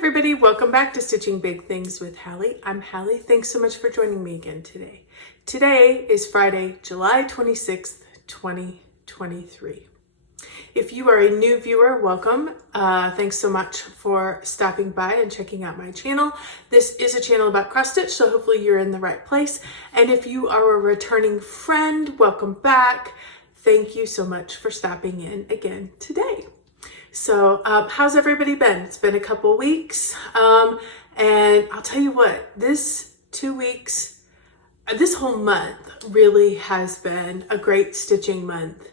everybody, welcome back to Stitching Big Things with Hallie. I'm Hallie. Thanks so much for joining me again today. Today is Friday, July 26th, 2023. If you are a new viewer, welcome. Thanks so much for stopping by and checking out my channel. This is a channel about cross stitch, so hopefully you're in the right place. And if you are a returning friend, welcome back. Thank you so much for stopping in again today. So how's everybody been? It's been a couple weeks, and I'll tell you what, this 2 weeks, this whole month really has been a great stitching month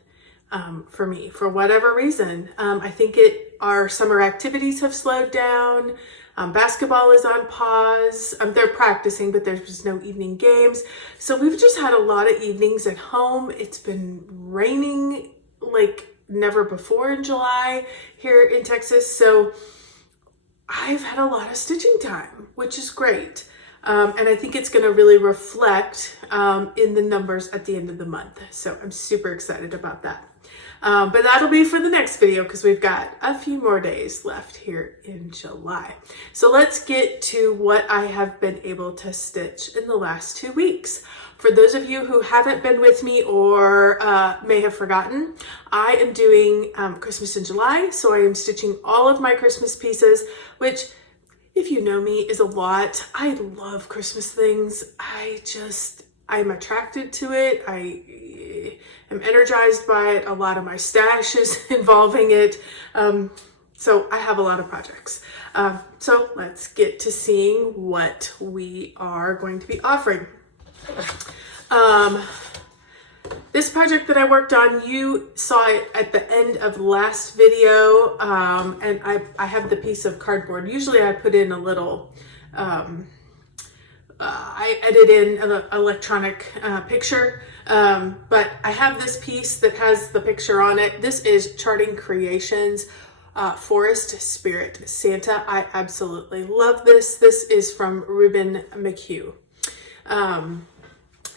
for me, for whatever reason. I think our summer activities have slowed down. Basketball is on pause. They're practicing, but there's just no evening games. So we've just had a lot of evenings at home. It's been raining like never before in July here in Texas. So I've had a lot of stitching time, which is great. And I think it's going to really reflect in the numbers at the end of the month. So I'm super excited about that. But that'll be for the next video because we've got a few more days left here in July. So let's get to what I have been able to stitch in the last 2 weeks. For those of you who haven't been with me or may have forgotten, I am doing Christmas in July. So I am stitching all of my Christmas pieces, which, if you know me, is a lot. I love Christmas things. I'm attracted to it. I am energized by it. A lot of my stash is involving it. So I have a lot of projects. So let's get to seeing what we are going to be offering. This project that I worked on, you saw it at the end of last video, and I have the piece of cardboard. Usually I put in a little, I edit in an electronic picture, but I have this piece that has the picture on it. This is Charting Creations Forest Spirit Santa. I absolutely love this. This is from Ruben McHugh.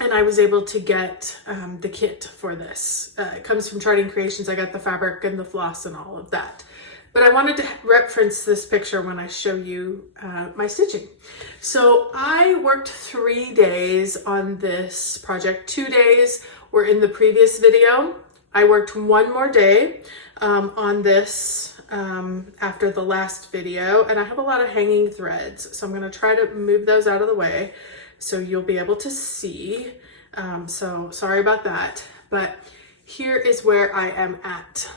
And I was able to get the kit for this. It comes from Charting Creations. I got the fabric and the floss and all of that. But I wanted to reference this picture when I show you my stitching. So I worked 3 days on this project. 2 days were in the previous video. I worked one more day on this after the last video, and I have a lot of hanging threads. So I'm gonna try to move those out of the way so you'll be able to see. So sorry about that, but here is where I am at.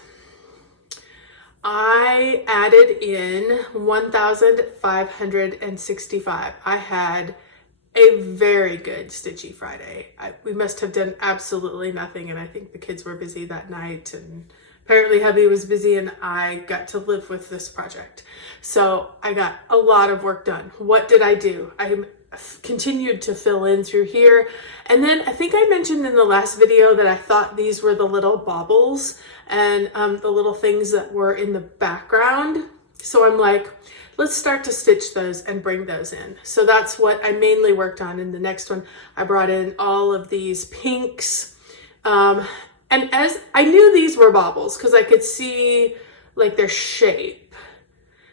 I added in 1,565. I had a very good stitchy Friday. We must have done absolutely nothing, and I think the kids were busy that night, and apparently hubby was busy, and I got to live with this project. So I got a lot of work done. What did I do? I continued to fill in through here. And then I think I mentioned in the last video that I thought these were the little baubles and the little things that were in the background. So I'm like, let's start to stitch those and bring those in. So that's what I mainly worked on. In the next one, I brought in all of these pinks. And as I knew these were baubles because I could see like their shape.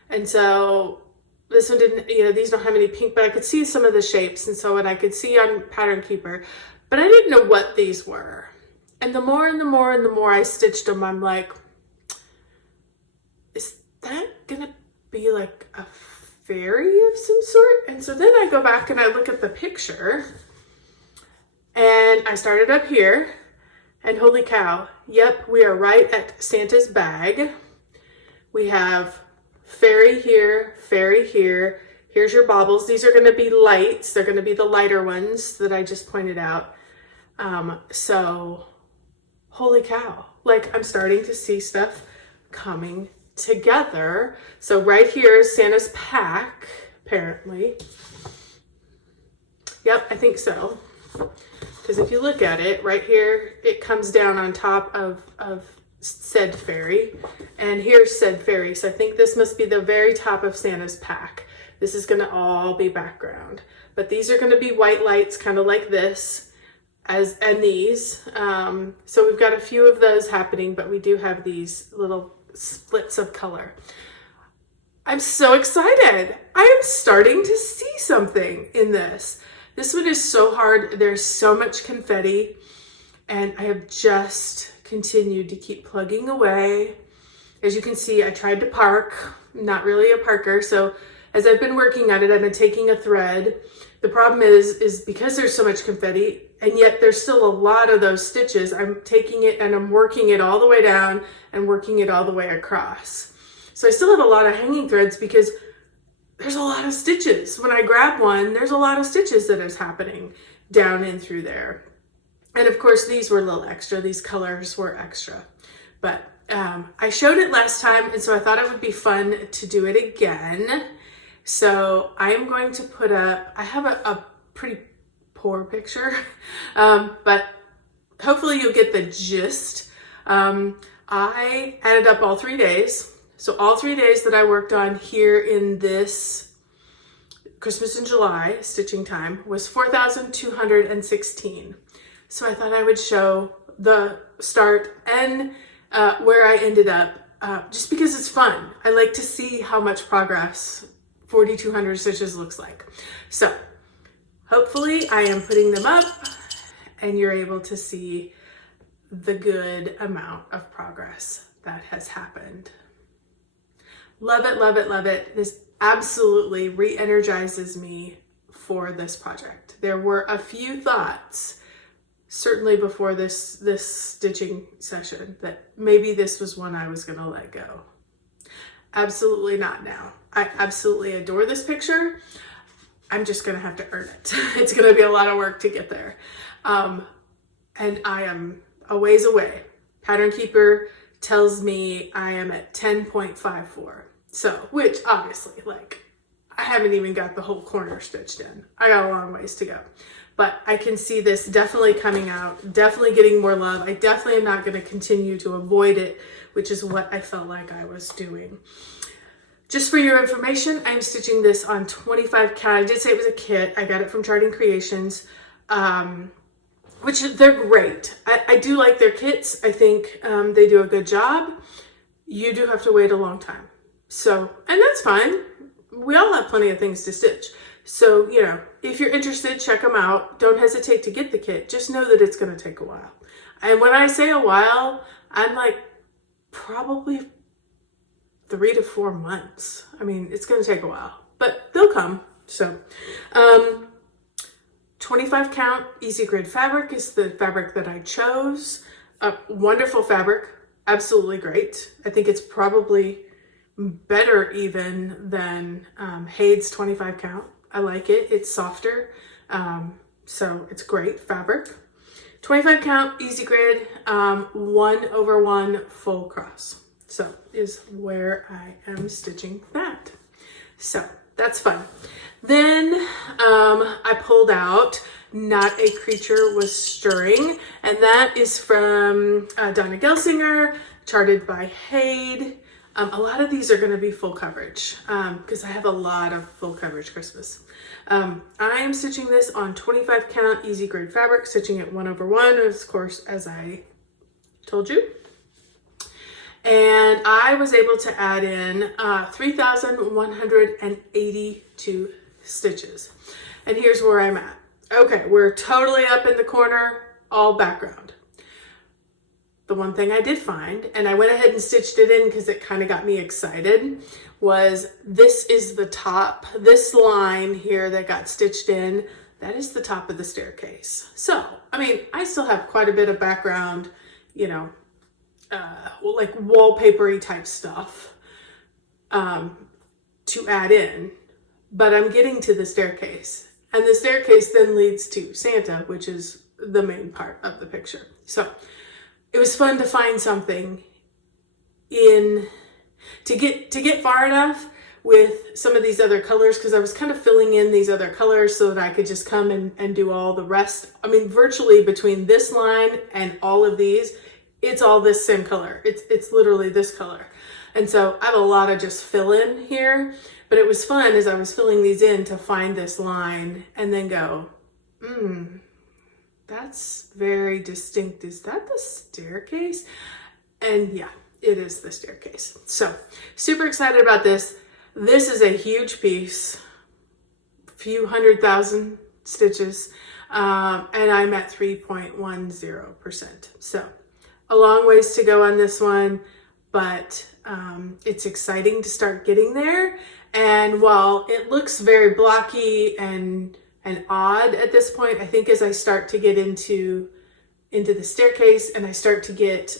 And so this one didn't, these don't have any pink, but I could see some of the shapes. And so what I could see on Pattern Keeper, but I didn't know what these were. And the more and the more and the more I stitched them, I'm like, is that gonna be like a fairy of some sort? And so then I go back and I look at the picture, and I started up here, and holy cow, yep, we are right at Santa's bag. We have fairy here, fairy here. Here's your baubles. These are going to be lights. They're going to be the lighter ones that I just pointed out. So holy cow, like I'm starting to see stuff coming together. So right here is Santa's pack, apparently. Yep, I think so. Because if you look at it, right here, it comes down on top of said fairy, and here's said fairy. So I think this must be the very top of Santa's pack. This is going to all be background, but these are going to be white lights, kind of like this, and these. So we've got a few of those happening, but we do have these little splits of color. I'm so excited. I am starting to see something in this. This one is so hard. There's so much confetti, and I have just continued to keep plugging away. As you can see, I tried to park, not really a parker. So as I've been working at it, I've been taking a thread. The problem is because there's so much confetti, and yet there's still a lot of those stitches, I'm taking it and I'm working it all the way down and working it all the way across. So I still have a lot of hanging threads because there's a lot of stitches. When I grab one, there's a lot of stitches that is happening down in through there. And of course, these were a little extra. These colors were extra. But I showed it last time, and so I thought it would be fun to do it again. So I'm going to put up, I have a pretty poor picture, but hopefully you'll get the gist. I added up all 3 days. So all 3 days that I worked on here in this Christmas in July stitching time was 4,216. So I thought I would show the start and where I ended up, just because it's fun. I like to see how much progress 4,200 stitches looks like. So hopefully I am putting them up and you're able to see the good amount of progress that has happened. Love it, love it, love it. This absolutely re-energizes me for this project. There were a few thoughts, certainly before this stitching session, that maybe this was one I was gonna let go. Absolutely not now. I absolutely adore this picture. I'm just gonna have to earn it. It's gonna be a lot of work to get there. And I am a ways away. Pattern Keeper tells me I am at 10.54. So, which obviously, like, I haven't even got the whole corner stitched in. I got a long ways to go. But I can see this definitely coming out, definitely getting more love. I definitely am not going to continue to avoid it, which is what I felt like I was doing. Just for your information, I'm stitching this on 25 count. I did say it was a kit. I got it from Charting Creations, which they're great. I do like their kits. I think they do a good job. You do have to wait a long time. So, and that's fine. We all have plenty of things to stitch. So, you know, if you're interested, check them out. Don't hesitate to get the kit. Just know that it's going to take a while. And when I say a while, I'm like probably 3 to 4 months. I mean, it's going to take a while, but they'll come. So, 25 count easy grid fabric is the fabric that I chose. Wonderful fabric. Absolutely great. I think it's probably better even than Hade's 25 count. I like it. It's softer. So it's great fabric. 25 count easy grid, 1/1 full cross. So is where I am stitching that. So that's fun. Then I pulled out Not a Creature Was Stirring, and that is from Donna Gelsinger, charted by Hade. A lot of these are going to be full coverage because I have a lot of full coverage Christmas. I am stitching this on 25 count easy grid fabric, stitching it 1/1, of course, as I told you. And I was able to add in 3,182 stitches. And here's where I'm at. Okay, we're totally up in the corner, all background. The one thing I did find, and I went ahead and stitched it in because it kind of got me excited, was this is the top, this line here that got stitched in, that is the top of the staircase. So, I mean, I still have quite a bit of background, you know, like wallpapery type stuff to add in, but I'm getting to the staircase. And the staircase then leads to Santa, which is the main part of the picture. So it was fun to find something to get far enough with some of these other colors, because I was kind of filling in these other colors so that I could just come and do all the rest. I mean, virtually between this line and all of these, it's all this same color. It's literally this color. And so I have a lot of just fill in here, but it was fun as I was filling these in to find this line and then go, that's very distinct. Is that the staircase? And yeah, it is the staircase. So super excited about this. This is a huge piece, few 100,000 stitches, and I'm at 3.10%. So a long ways to go on this one, but it's exciting to start getting there. And while it looks very blocky and odd at this point, I think as I start to get into the staircase and I start to get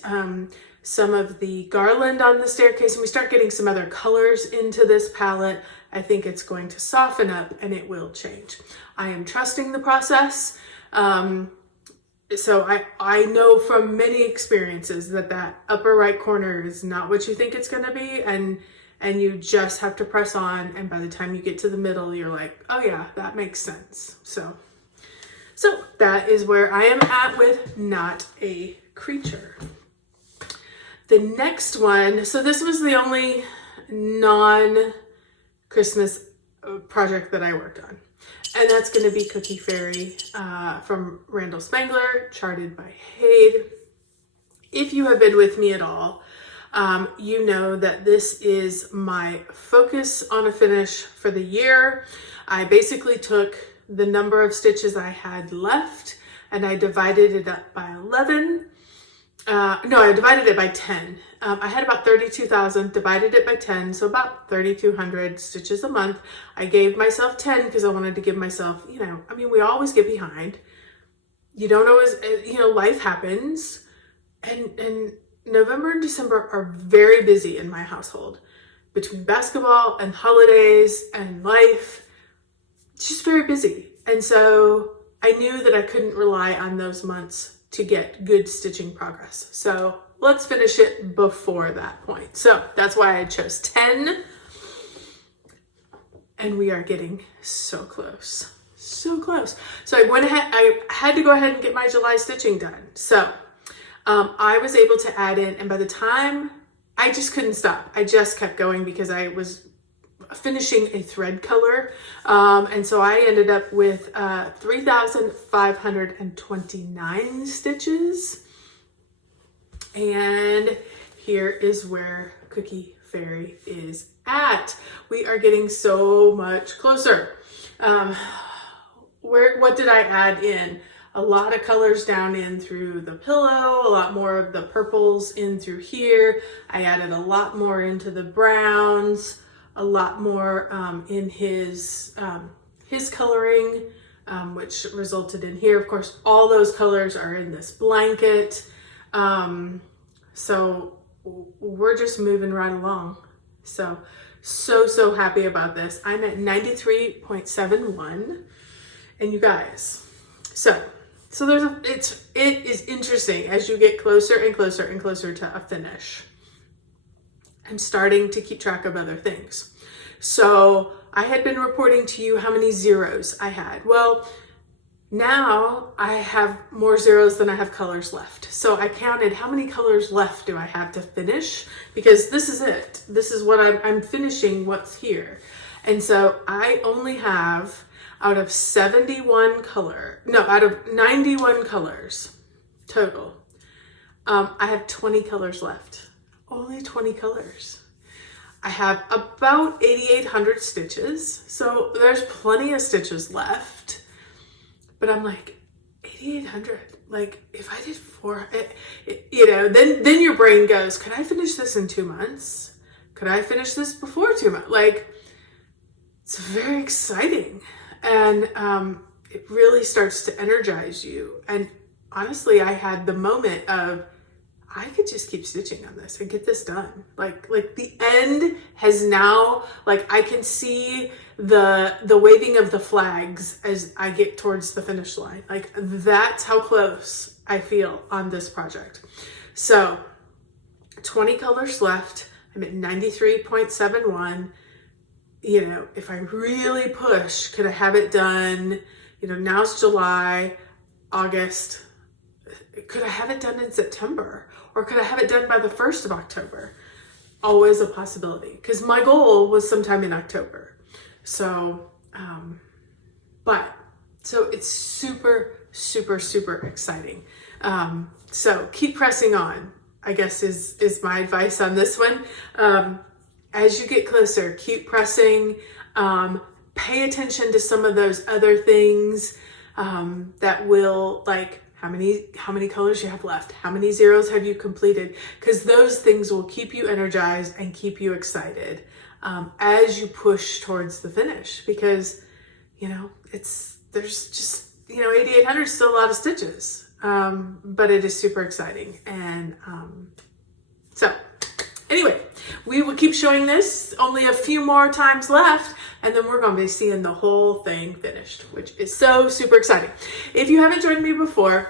some of the garland on the staircase and we start getting some other colors into this palette, I think it's going to soften up and it will change. I am trusting the process. So I know from many experiences that upper right corner is not what you think it's going to be, and you just have to press on, and by the time you get to the middle, you're like, oh yeah, that makes sense. So that is where I am at with Not a Creature. The next one, so this was the only non-Christmas project that I worked on. And that's going to be Cookie Fairy from Randall Spangler, charted by Hade. If you have been with me at all, you know that this is my focus on a finish for the year. I basically took the number of stitches I had left and I divided it up by 11. I divided it by 10. I had about 32,000, divided it by 10, so about 3,200 stitches a month. I gave myself 10 because I wanted to give myself, we always get behind. You don't always, life happens. And November and December are very busy in my household. Between basketball and holidays and life, it's just very busy. And so I knew that I couldn't rely on those months to get good stitching progress. So let's finish it before that point. So that's why I chose 10. And we are getting so close, so close. So I had to go ahead and get my July stitching done. So I was able to add in, and by the time, I just couldn't stop. I just kept going because I was finishing a thread color. And so I ended up with 3,529 stitches. And here is where Cookie Fairy is at. We are getting so much closer. What did I add in? A lot of colors down in through the pillow, a lot more of the purples in through here. I added a lot more into the browns, a lot more in his coloring, which resulted in here. Of course, all those colors are in this blanket. So we're just moving right along. So happy about this. I'm at 93.71, and you guys, so it is interesting as you get closer and closer and closer to a finish. I'm starting to keep track of other things. So I had been reporting to you how many zeros I had. Well, now I have more zeros than I have colors left. So I counted how many colors left do I have to finish, because this is it. This is what I'm finishing what's here. And so I only have out of 91 total, I have 20 colors left. Only 20 colors. I have about 8,800 stitches, so there's plenty of stitches left. But I'm like, 8,800. Like, if I did 4, then your brain goes, could I finish this in 2 months? Could I finish this before 2 months? Like, it's very exciting. And it really starts to energize you. And honestly, I had the moment of, I could just keep stitching on this and get this done. Like the end has now, like I can see the waving of the flags as I get towards the finish line. Like that's how close I feel on this project. So 20 colors left. I'm at 93.71. If I really push, could I have it done? Now it's July, August. Could I have it done in September? Or could I have it done by the 1st of October? Always a possibility, because my goal was sometime in October. So, so it's super, super, super exciting. So keep pressing on, I guess is my advice on this one. as you get closer, keep pressing. Pay attention to some of those other things that will, like how many colors you have left, how many zeros have you completed, because those things will keep you energized and keep you excited as you push towards the finish. Because there's just 8,800 is still a lot of stitches, but it is super exciting. And so anyway, we will keep showing this, only a few more times left, and then we're going to be seeing the whole thing finished, which is so super exciting. If you haven't joined me before,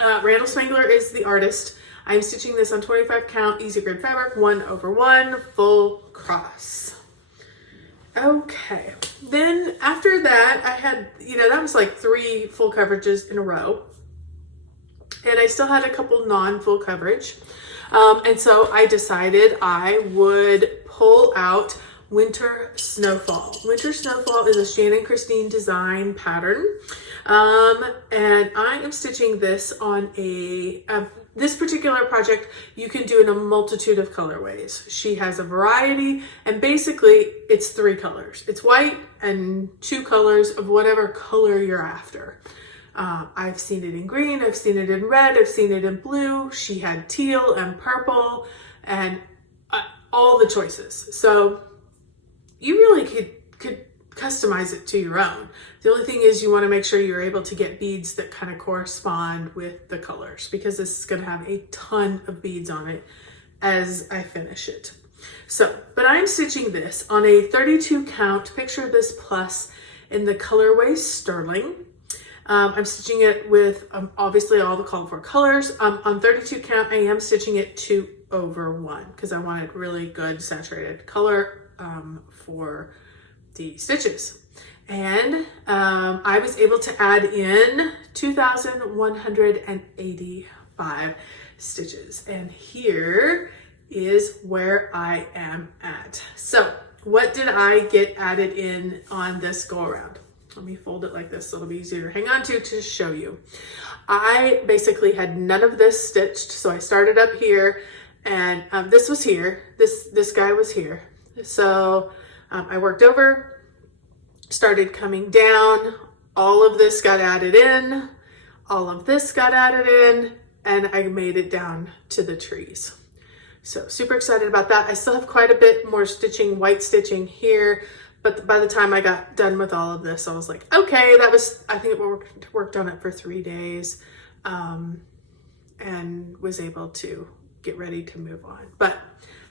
Randall Spangler is the artist. I'm stitching this on 25 count easy grid fabric, 1/1 full cross. Okay, then after that I had, that was like 3 full coverages in a row, and I still had a couple non-full coverage. And so I decided I would pull out Winter Snowfall. Winter Snowfall is a Shannon Christine design pattern. And I am stitching this on this particular project. You can do in a multitude of colorways. She has a variety, and basically it's 3 colors. It's white and 2 colors of whatever color you're after. I've seen it in green, I've seen it in red, I've seen it in blue. She had teal and purple and all the choices. So you really could customize it to your own. The only thing is you want to make sure you're able to get beads that kind of correspond with the colors, because this is going to have a ton of beads on it as I finish it. So, but I'm stitching this on a 32 count, picture this plus, in the colorway Sterling. I'm stitching it with obviously all the called for colors. On 32 count, I am stitching it 2/1 because I wanted really good saturated color for the stitches. And I was able to add in 2,185 stitches. And here is where I am at. So what did I get added in on this go around? Let me fold it like this so it'll be easier to hang on to show you. I basically had none of this stitched. So I started up here, and this was here. This guy was here. So I worked over, started coming down. All of this got added in. All of this got added in, and I made it down to the trees. So super excited about that. I still have quite a bit more stitching, white stitching here. But by the time I got done with all of this, I was like, okay, I think it worked on it for 3 days, and was able to get ready to move on. But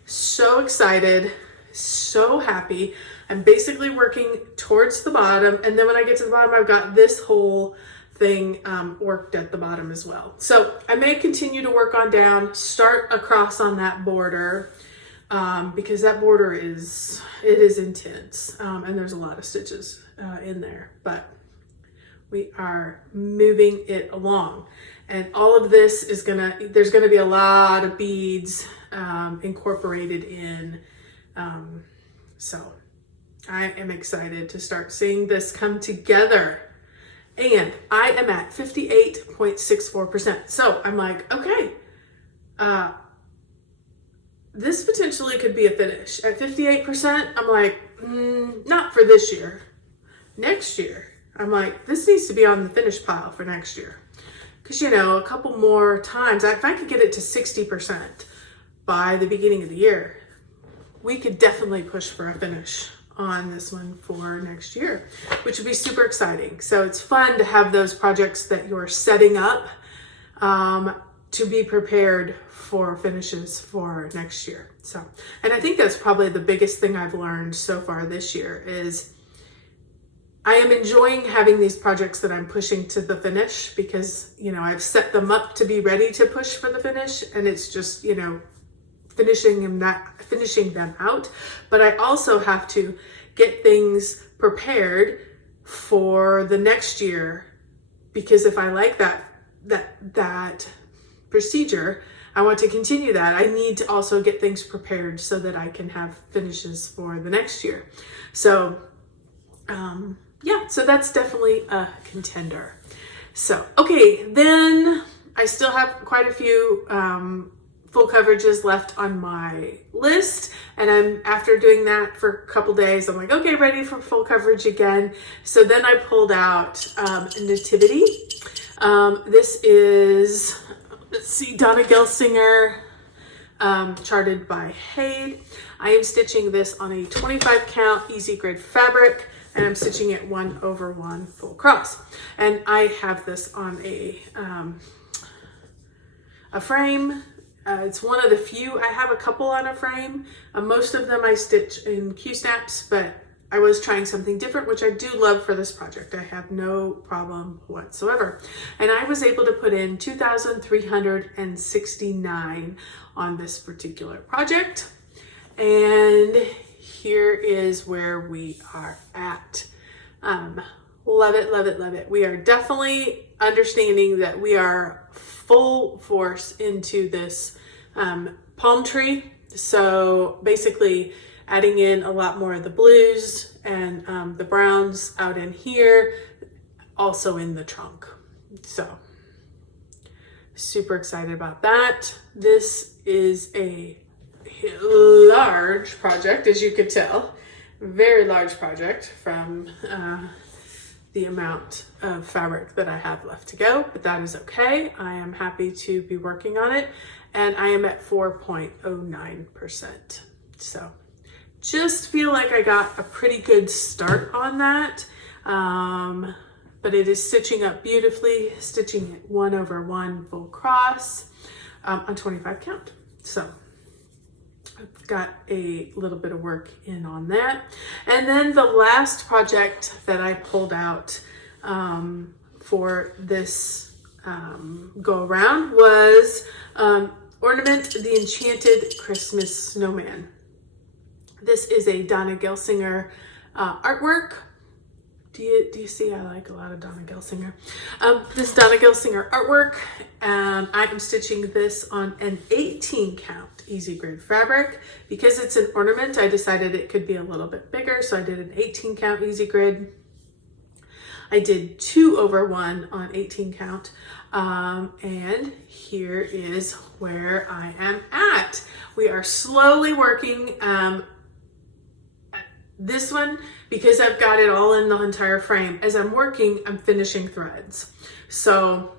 so excited, so happy. I'm basically working towards the bottom. And then when I get to the bottom, I've got this whole thing worked at the bottom as well. So I may continue to work on down, start across on that border, because that border is intense, and there's a lot of stitches in there, but we are moving it along. And all of this is there's gonna be a lot of beads incorporated in. So I am excited to start seeing this come together. And I am at 58.64%. So I'm like, okay, this potentially could be a finish. At 58%, I'm like, not for this year. Next year, I'm like, this needs to be on the finish pile for next year. Because, a couple more times, if I could get it to 60% by the beginning of the year, we could definitely push for a finish on this one for next year, which would be super exciting. So it's fun to have those projects that you're setting up to be prepared for finishes for next year. So, and I think that's probably the biggest thing I've learned so far this year is I am enjoying having these projects that I'm pushing to the finish, because, I've set them up to be ready to push for the finish, and it's just, finishing them out. But I also have to get things prepared for the next year, because if I like that procedure, I want to continue that. I need to also get things prepared so that I can have finishes for the next year. So, yeah, so that's definitely a contender. So, okay, then I still have quite a few full coverages left on my list, and after doing that for a couple days, I'm like, okay, ready for full coverage again. So then I pulled out Nativity. This is, let's see, Donna Gelsinger, charted by Haid. I am stitching this on a 25 count easy grid fabric, and I'm stitching it 1/1 full cross. And I have this on a frame. It's one of the few. I have a couple on a frame. Most of them I stitch in Q-snaps, but I was trying something different, which I do love for this project. I have no problem whatsoever. And I was able to put in 2,369 on this particular project. And here is where we are at. Love it, love it, love it. We are definitely understanding that we are full force into this palm tree. So basically adding in a lot more of the blues and the browns out in here, also in the trunk. So super excited about that. This is a large project, as you could tell, very large project from the amount of fabric that I have left to go, but that is okay. I am happy to be working on it, and I am at 4.09%. So just feel like I got a pretty good start on that, but it is stitching up beautifully, stitching it 1/1 full cross on 25 count. So I've got a little bit of work in on that. And then the last project that I pulled out for this go around was Ornament the Enchanted Christmas Snowman. This is a Donna Gelsinger artwork. Do you see? I like a lot of Donna Gelsinger. This Donna Gelsinger artwork. I am stitching this on an 18 count easy grid fabric. Because it's an ornament, I decided it could be a little bit bigger, so I did an 18 count easy grid. I did 2/1 on 18 count. And here is where I am at. We are slowly working this one, because I've got it all in the entire frame. As I'm working, I'm finishing threads. So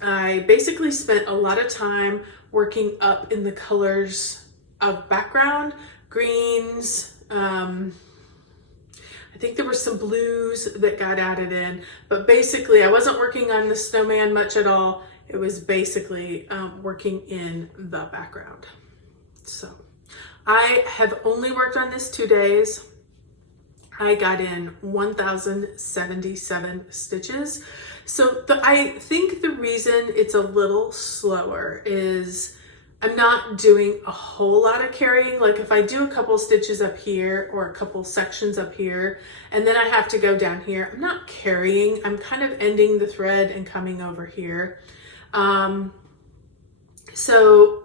I basically spent a lot of time working up in the colors of background, greens, I think there were some blues that got added in, but basically I wasn't working on the snowman much at all. It was basically working in the background. So I have only worked on this 2 days. I got in 1,077 stitches. So I think the reason it's a little slower is I'm not doing a whole lot of carrying. Like if I do a couple stitches up here or a couple sections up here, and then I have to go down here, I'm not carrying. I'm kind of ending the thread and coming over here. So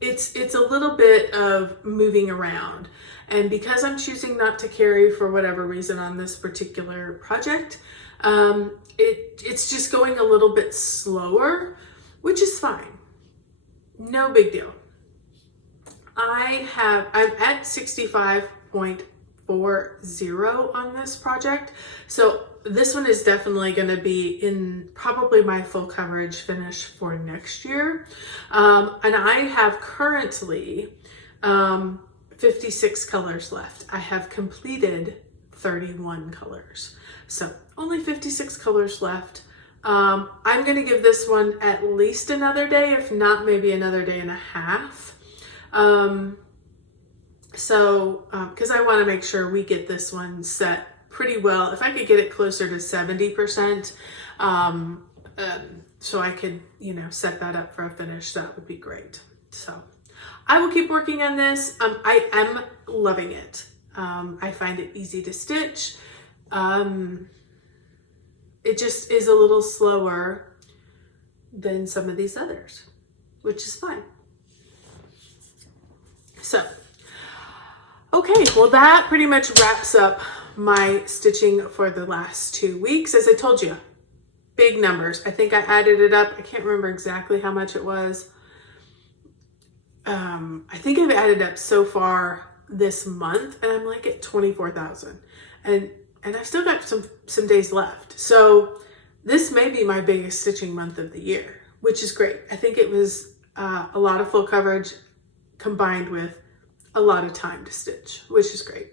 it's a little bit of moving around. And because I'm choosing not to carry for whatever reason on this particular project, it's just going a little bit slower, which is fine. No big deal. I'm at 65.40 on this project. So this one is definitely going to be in probably my full coverage finish for next year. And I have currently 56 colors left. I have completed 31 colors. So only 56 colors left. I'm going to give this one at least another day, if not maybe another day and a half. Because I want to make sure we get this one set pretty well. If I could get it closer to 70%, so I could, set that up for a finish, that would be great. So I will keep working on this. I am loving it. I find it easy to stitch. It just is a little slower than some of these others, which is fine. So, okay, well that pretty much wraps up my stitching for the last 2 weeks. As I told you, big numbers. I think I added it up. I can't remember exactly how much it was. I think I've added up so far this month, and I'm like at 24,000, and I've still got some days left. So this may be my biggest stitching month of the year, which is great. I think it was a lot of full coverage combined with a lot of time to stitch, which is great.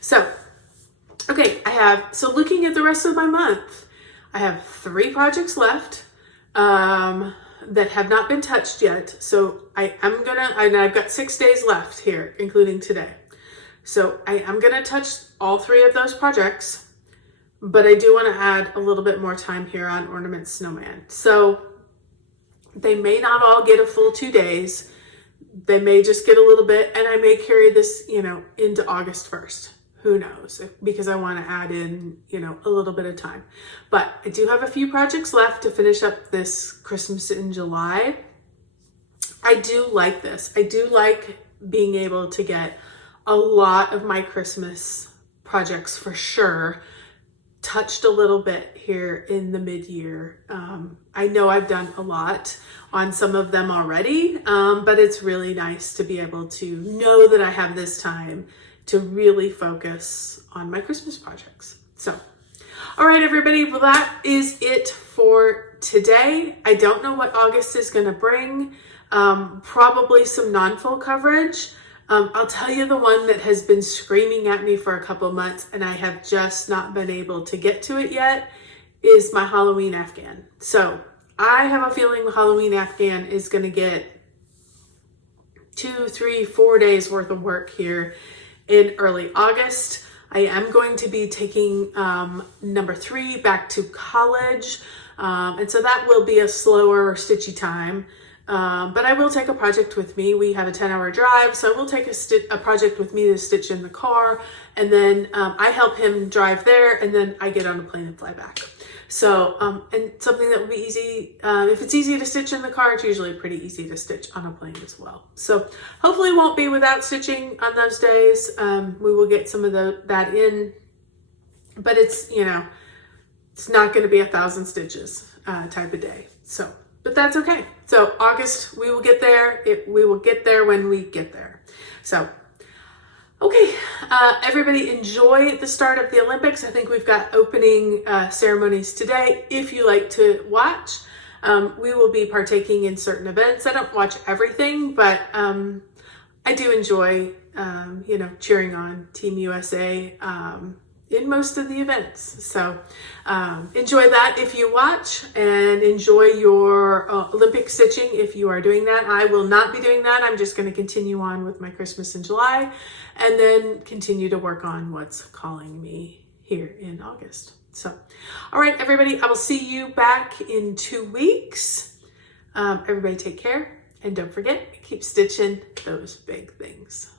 So, okay, so looking at the rest of my month, I have 3 projects left that have not been touched yet. So I've got 6 days left here, including today. So I am gonna touch all 3 of those projects, but I do wanna add a little bit more time here on Ornament Snowman. So they may not all get a full 2 days. They may just get a little bit, and I may carry this, into August 1st. Who knows? Because I want to add in, a little bit of time. But I do have a few projects left to finish up this Christmas in July. I do like this. I do like being able to get a lot of my Christmas projects for sure touched a little bit here in the mid-year. I know I've done a lot on some of them already, but it's really nice to be able to know that I have this time to really focus on my Christmas projects. So, all right, everybody, well, that is it for today. I don't know what August is going to bring. Probably some non-full coverage. I'll tell you the one that has been screaming at me for a couple months and I have just not been able to get to it yet is my Halloween Afghan. So I have a feeling the Halloween Afghan is going to get 2, 3, 4 days worth of work here in early August. I am going to be taking number 3 back to college. And so that will be a slower stitchy time. But I will take a project with me. We have a 10-hour drive, so I will take a project with me to stitch in the car, and then I help him drive there, and then I get on a plane and fly back. So, and something that will be easy, if it's easy to stitch in the car, it's usually pretty easy to stitch on a plane as well. So hopefully it won't be without stitching on those days. We will get some of that in, but it's, it's not going to be 1,000 stitches type of day. So, but that's okay. So August, we will get there. We will get there when we get there. So, okay, everybody enjoy the start of the Olympics. I think we've got opening ceremonies today. If you like to watch, we will be partaking in certain events. I don't watch everything, but I do enjoy, cheering on Team USA in most of the events. So enjoy that if you watch, and enjoy your Olympic stitching if you are doing that. I will not be doing that. I'm just going to continue on with my Christmas in July and then continue to work on what's calling me here in August. So, all right, everybody, I will see you back in 2 weeks. Everybody take care, and don't forget, keep stitching those big things.